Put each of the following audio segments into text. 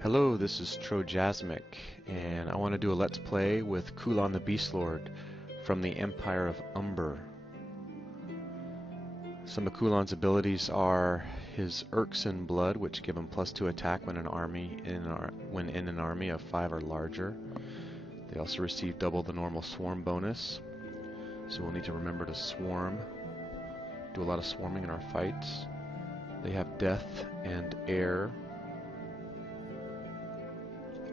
Hello, this is Trojasmic, and I want to do a Let's Play with Kulan the Beastlord from the Empire of Umber. Some of Kulan's abilities are his Irkson Blood, which give him +2 attack when in an army of 5 or larger. They also receive double the normal swarm bonus, so we'll need to remember to swarm, do a lot of swarming in our fights. They have Death and Air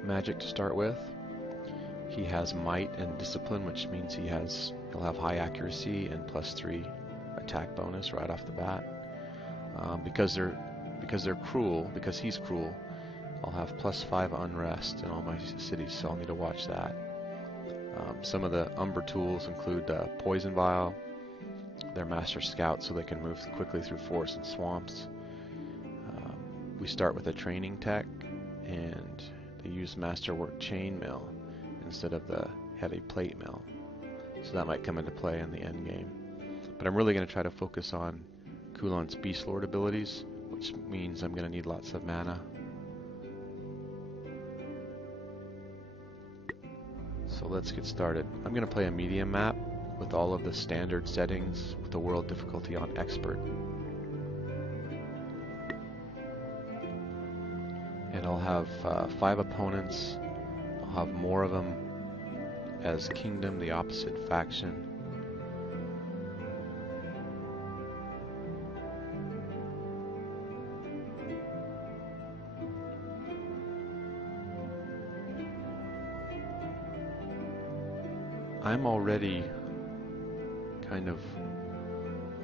magic to start with. He has Might and Discipline, which means he'll have high accuracy and +3 attack bonus right off the bat. Because he's cruel, I'll have +5 unrest in all my cities, so I'll need to watch that. Some of the Umber tools include Poison Vial. They're Master Scouts, so they can move quickly through forests and swamps. We start with a training tech, and they use Masterwork Chainmail instead of the heavy plate mill, so that might come into play in the end game. But I'm really going to try to focus on Kulan's Beastlord abilities, which means I'm going to need lots of mana. So let's get started. I'm going to play a medium map with all of the standard settings with the world difficulty on expert. And I'll have 5 opponents. I'll have more of them as Kingdom, the opposite faction. I'm already kind of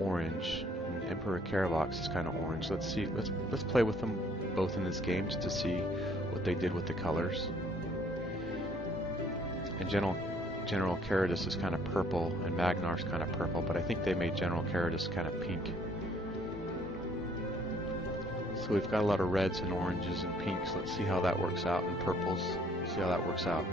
orange, and Emperor Karavox is kind of orange. Let's see. Let's play with them both in this game just to see what they did with the colors. And General Caradus is kind of purple, and Magnar's kind of purple, but I think they made General Caradus kind of pink. So we've got a lot of reds and oranges and pinks. Let's see how that works out, and purples. See how that works out.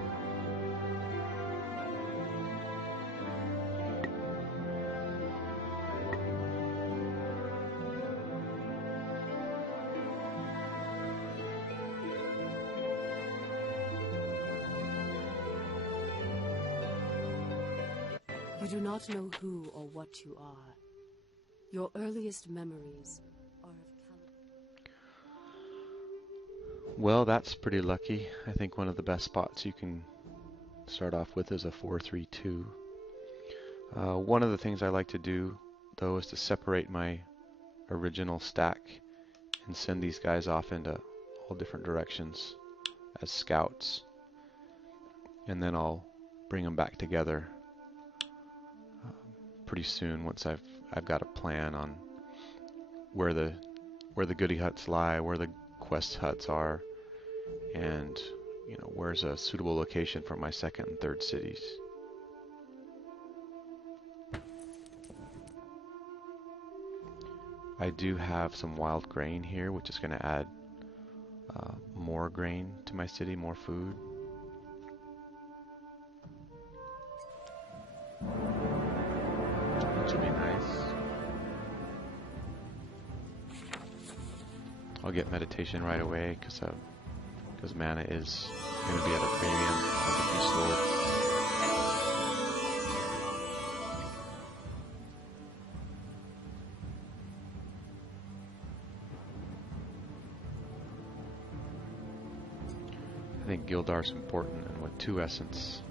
You do not know who or what you are. Your earliest memories are of Well, that's pretty lucky. I think one of the best spots you can start off with is a 4-3-2. One of the things I like to do, though, is to separate my original stack and send these guys off into all different directions as scouts. And then I'll bring them back together pretty soon once I've got a plan on where the goodie huts lie, where the quest huts are, and where's a suitable location for my 2nd and 3rd cities. I do have some wild grain here, which is going to add more grain to my city, more food. Which will be nice. I'll get meditation right away because mana is going to be at a premium of the Beastlord. I think Gildar's important, and with 2 essence,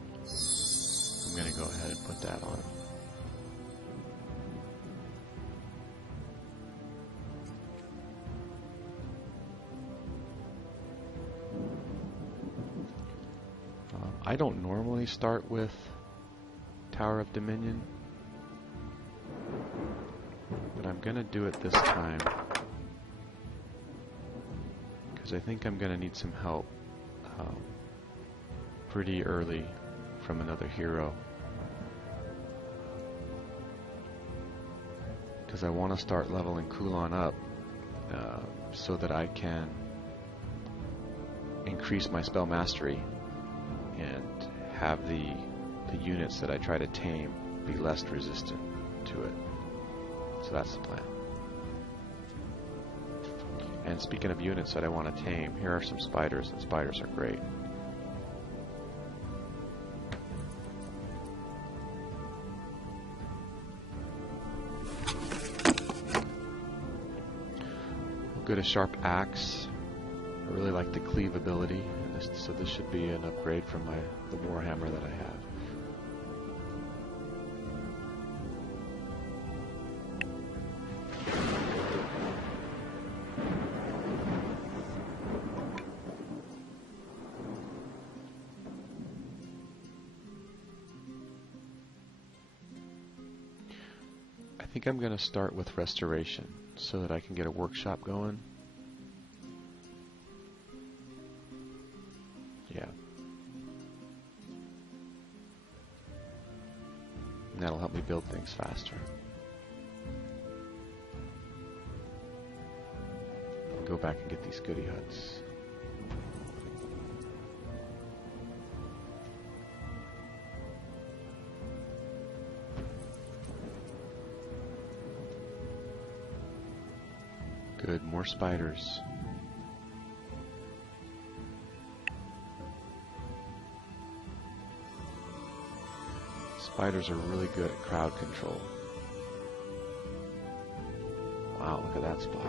I'm going to go ahead and put that on. I don't normally start with Tower of Dominion, but I'm going to do it this time because I think I'm going to need some help pretty early from another hero, because I want to start leveling Kulan up so that I can increase my spell mastery and have the units that I try to tame be less resistant to it. So that's the plan. And speaking of units that I want to tame, here are some spiders, and spiders are great. We'll get a sharp axe. I really like the cleave ability, and so this should be an upgrade from the warhammer that I have. I think I'm going to start with restoration so that I can get a workshop going. Yeah. And that'll help me build things faster. Go back and get these goody huts. Good, more spiders. Spiders are really good at crowd control. Wow, look at that spot.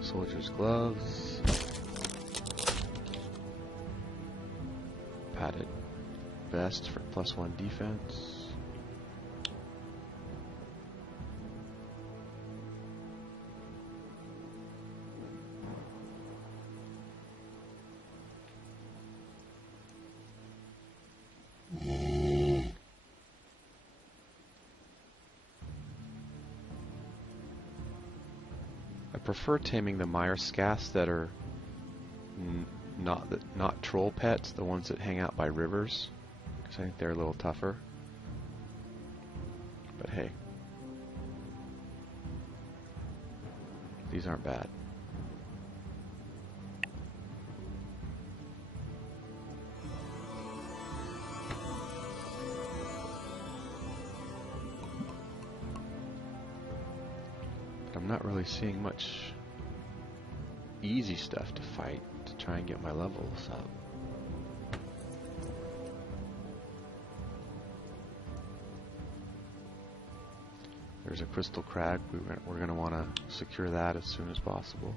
Soldier's gloves. Padded vest for +1 defense. I prefer taming the Meyerskaths that are not troll pets, the ones that hang out by rivers, because I think they're a little tougher. But hey, these aren't bad. But I'm not really seeing much easy stuff to fight to try and get my levels up. There's a crystal crag. We're going to want to secure that as soon as possible.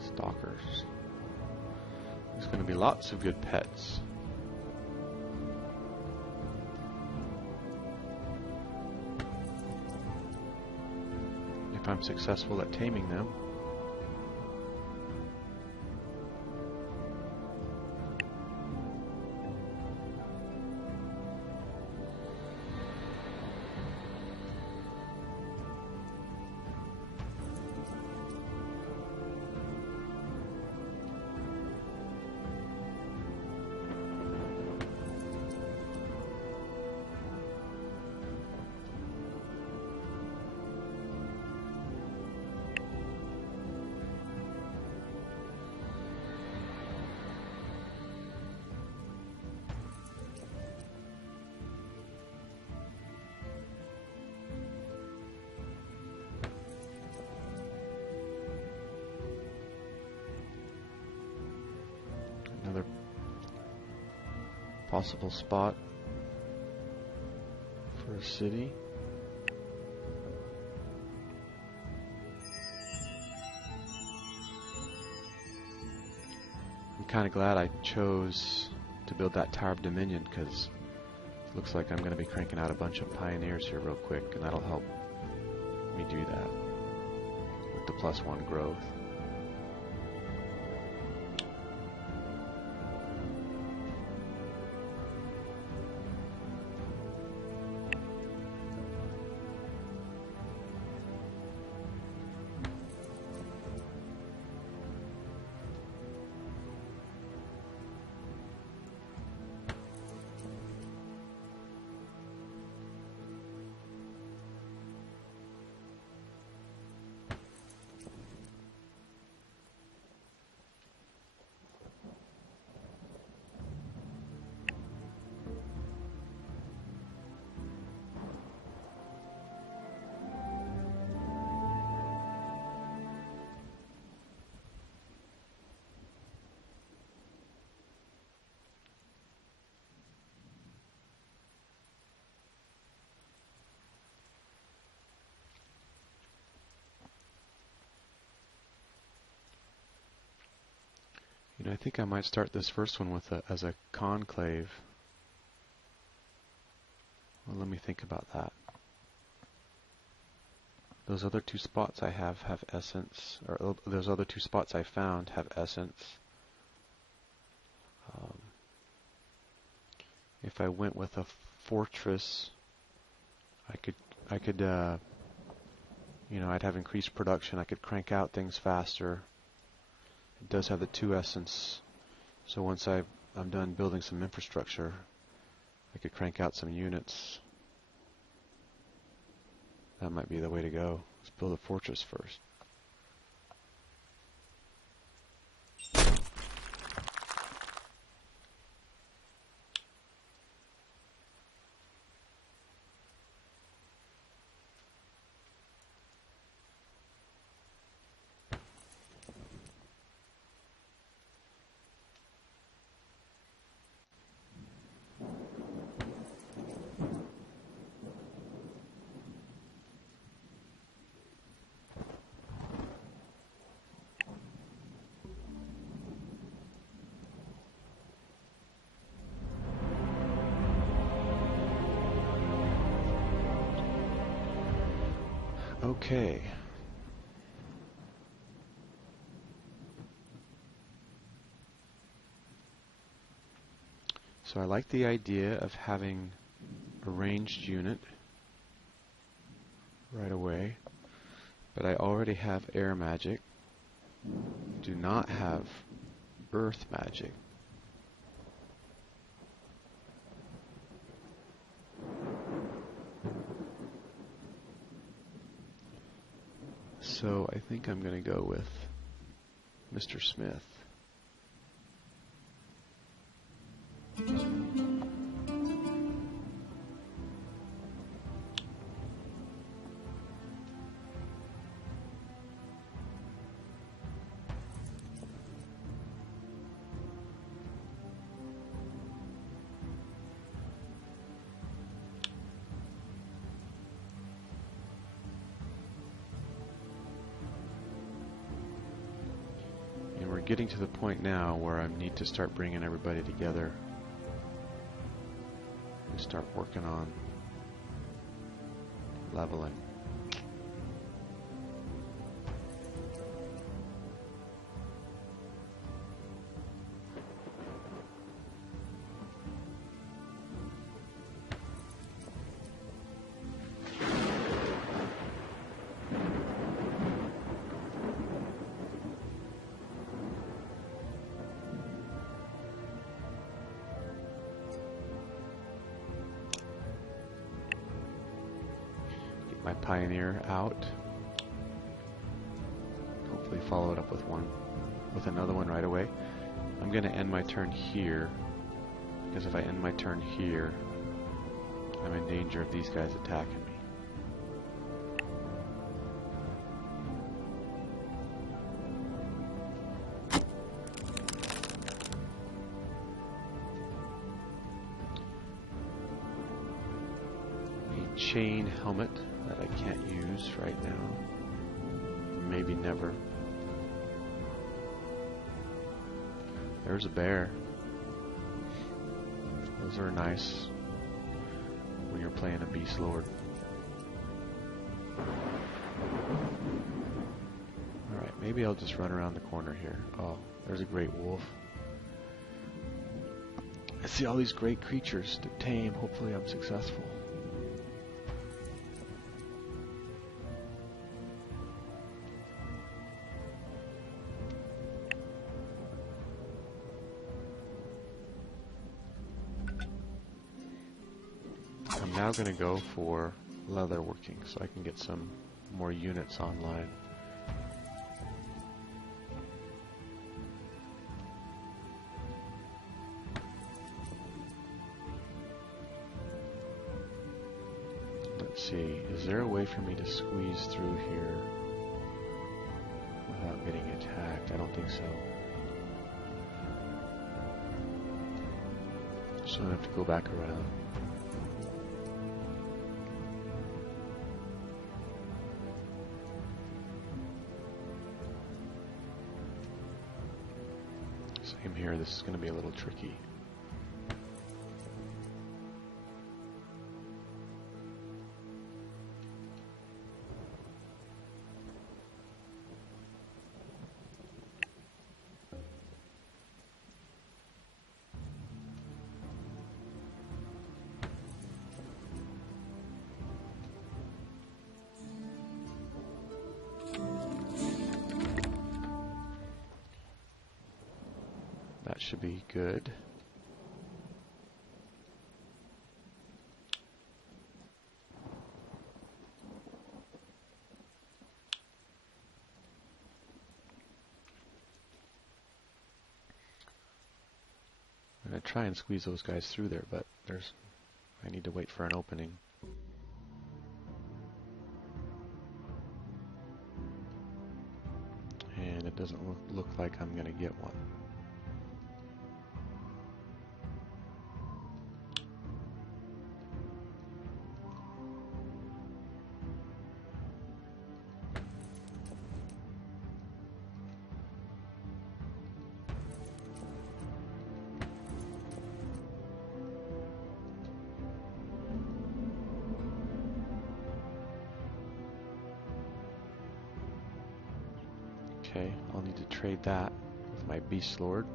Stalkers. There's going to be lots of good pets. If I'm successful at taming them. Another possible spot for a city. I'm kind of glad I chose to build that Tower of Dominion, because it looks like I'm going to be cranking out a bunch of pioneers here real quick, and that'll help me do that with the +1 growth. You know, I think I might start this first one with as a conclave. Well, let me think about that. Those other two spots I have essence, or those other two spots I found have essence. If I went with a fortress, I could, you know, I'd have increased production. I could crank out things faster. It does have the 2 essence, so once I'm done building some infrastructure, I could crank out some units. That might be the way to go. Let's build a fortress first. Okay. So I like the idea of having a ranged unit right away, but I already have air magic. Do not have earth magic. So I think I'm going to go with Mr. Smith. Getting to the point now where I need to start bringing everybody together and start working on leveling. My pioneer out. Hopefully follow it up with another one right away. I'm going to end my turn here, because if I end my turn here, I'm in danger of these guys attacking me. A chain helmet that I can't use right now. Maybe never. There's a bear. Those are nice when you're playing a Beastlord. Alright, maybe I'll just run around the corner here. Oh, there's a great wolf. I see all these great creatures to tame. Hopefully I'm successful. I'm now going to go for leather working so I can get some more units online. Let's see, is there a way for me to squeeze through here without getting attacked? I don't think so. So I have to go back around. So here, this is going to be a little tricky. That should be good. I'm going to try and squeeze those guys through there, but I need to wait for an opening. And it doesn't look like I'm going to get one. Okay, I'll need to trade that with my Beastlord.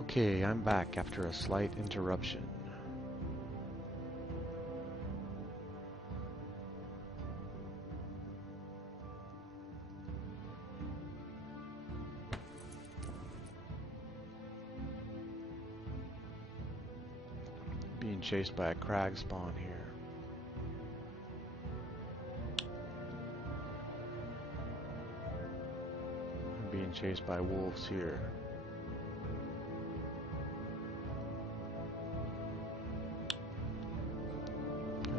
Okay, I'm back after a slight interruption. Being chased by a crag spawn here. I'm being chased by wolves here.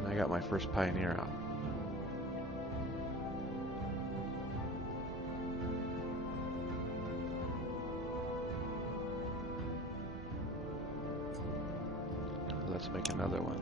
I got my first pioneer out. Let's make another one.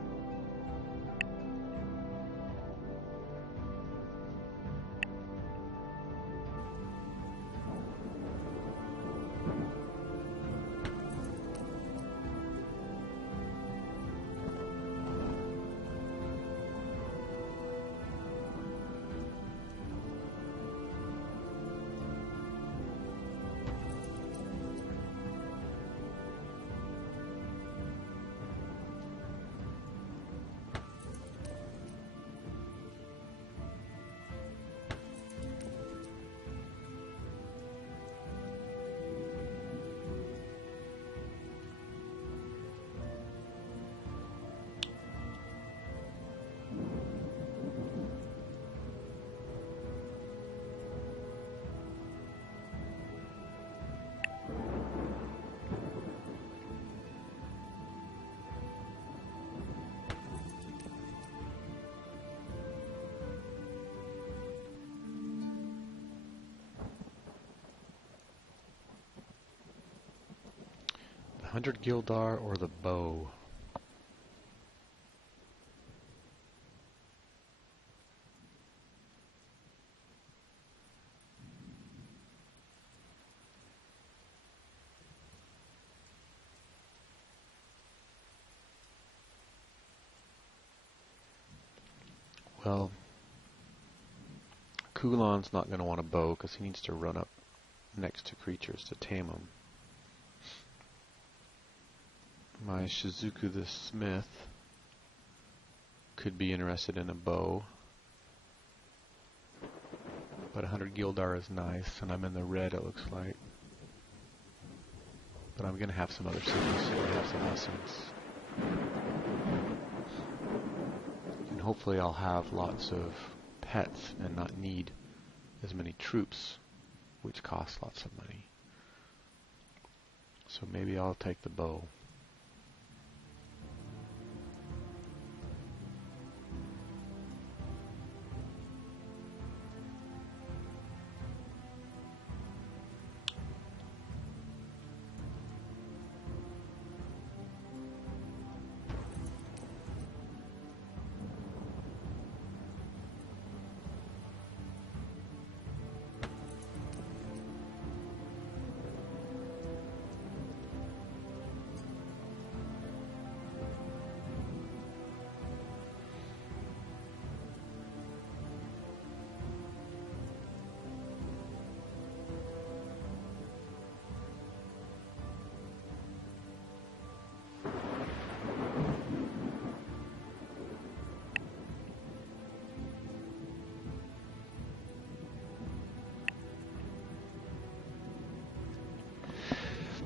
The 100 Gildar or the bow? Well, Kulan's not going to want a bow because he needs to run up next to creatures to tame them. My Shizuku the Smith could be interested in a bow, but 100 Gildar is nice, and I'm in the red it looks like. But I'm going to have some other cities, so I have some essence. And hopefully I'll have lots of pets and not need as many troops, which cost lots of money. So maybe I'll take the bow.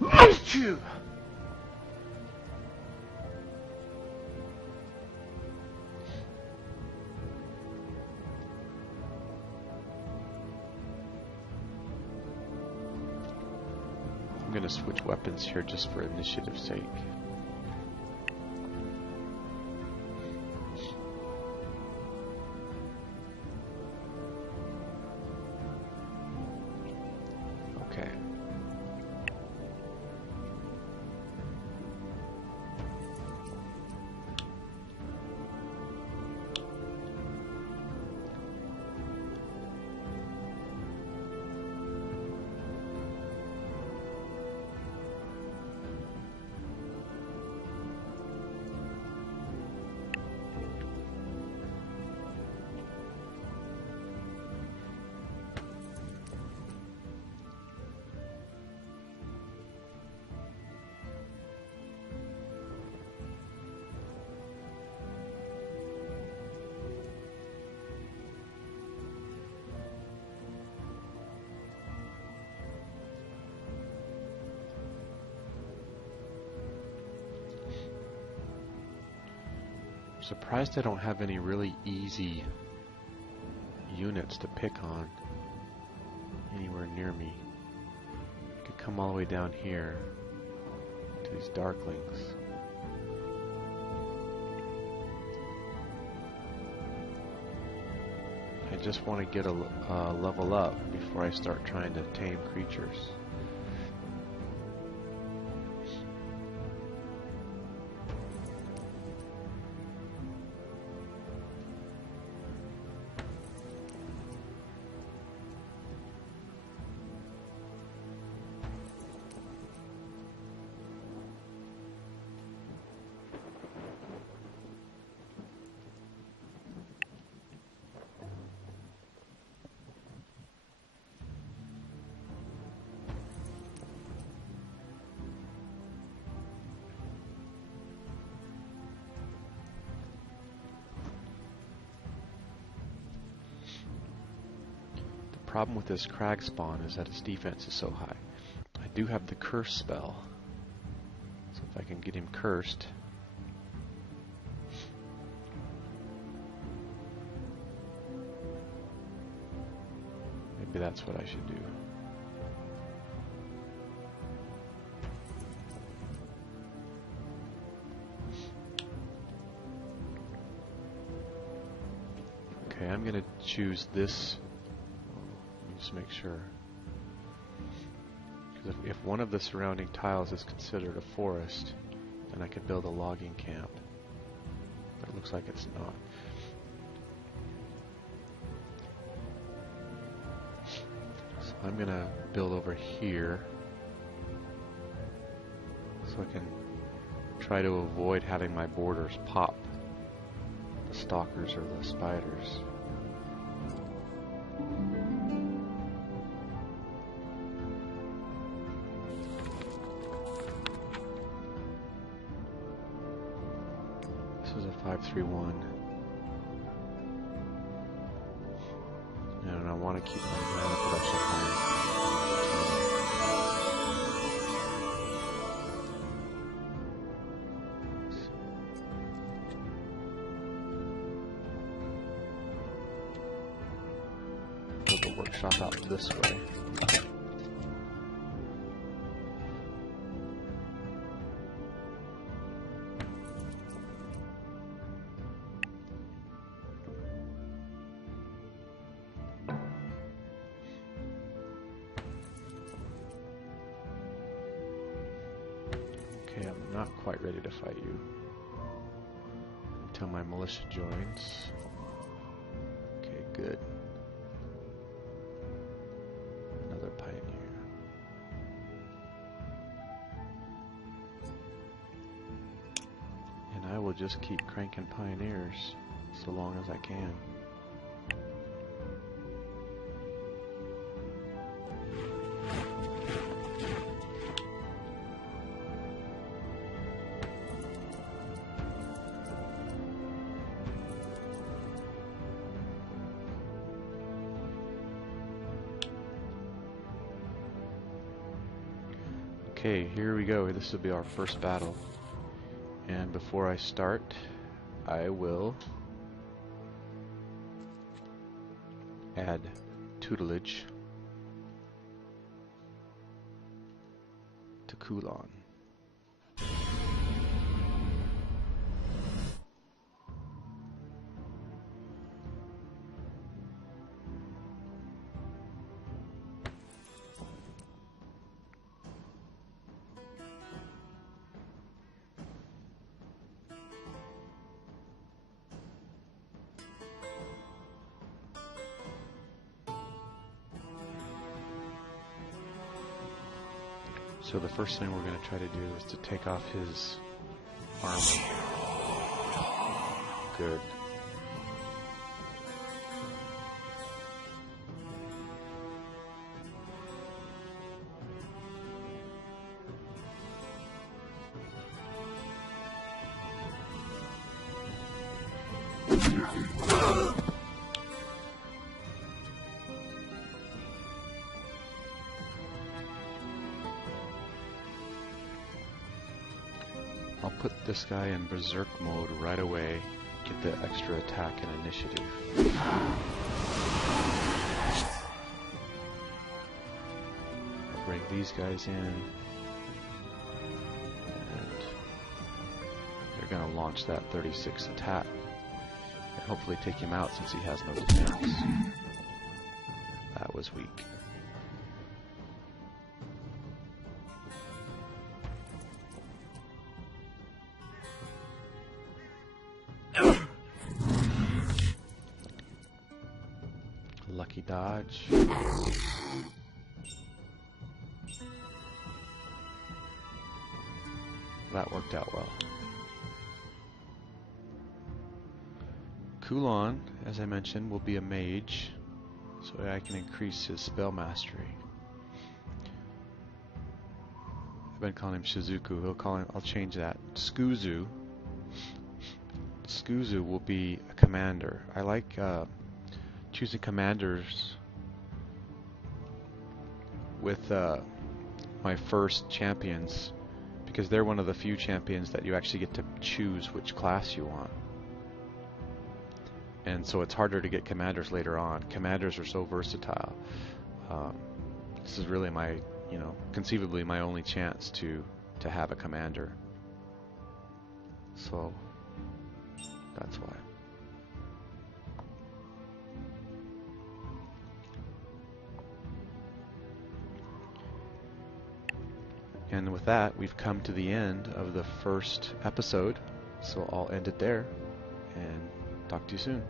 Achoo! I'm going to switch weapons here just for initiative's sake. Okay. Surprised I don't have any really easy units to pick on anywhere near me. I could come all the way down here to these darklings. I just want to get a level up before I start trying to tame creatures. The problem with this crag spawn is that its defense is so high. I do have the curse spell, so if I can get him cursed, maybe that's what I should do. Okay, I'm going to choose this. Just make sure. Because if one of the surrounding tiles is considered a forest, then I could build a logging camp. But it looks like it's not. So I'm going to build over here so I can try to avoid having my borders pop the stalkers or the spiders. This is a 531. And I want to keep my mana production high. Build the workshop out this way. not quite ready to fight you until my militia joins. Okay, good. Another pioneer. And I will just keep cranking pioneers so long as I can. Okay, here we go. This will be our first battle. And before I start, I will add tutelage to Kulan. So the first thing we're going to try to do is to take off his armor. Good. I'll put this guy in berserk mode right away, get the extra attack and initiative. I'll bring these guys in, and they're going to launch that 36 attack and hopefully take him out since he has no defense. That was weak. Lucky dodge. That worked out well. Kulan, as I mentioned, will be a mage, so that I can increase his spell mastery. I've been calling him Shizuku. I'll change that. Skuzu. Skuzu will be a commander. I like choosing commanders with my first champions, because they're one of the few champions that you actually get to choose which class you want. And so it's harder to get commanders later on. Commanders are so versatile. This is really my, conceivably my only chance to have a commander. So that's why. And with that, we've come to the end of the first episode, so I'll end it there, and talk to you soon.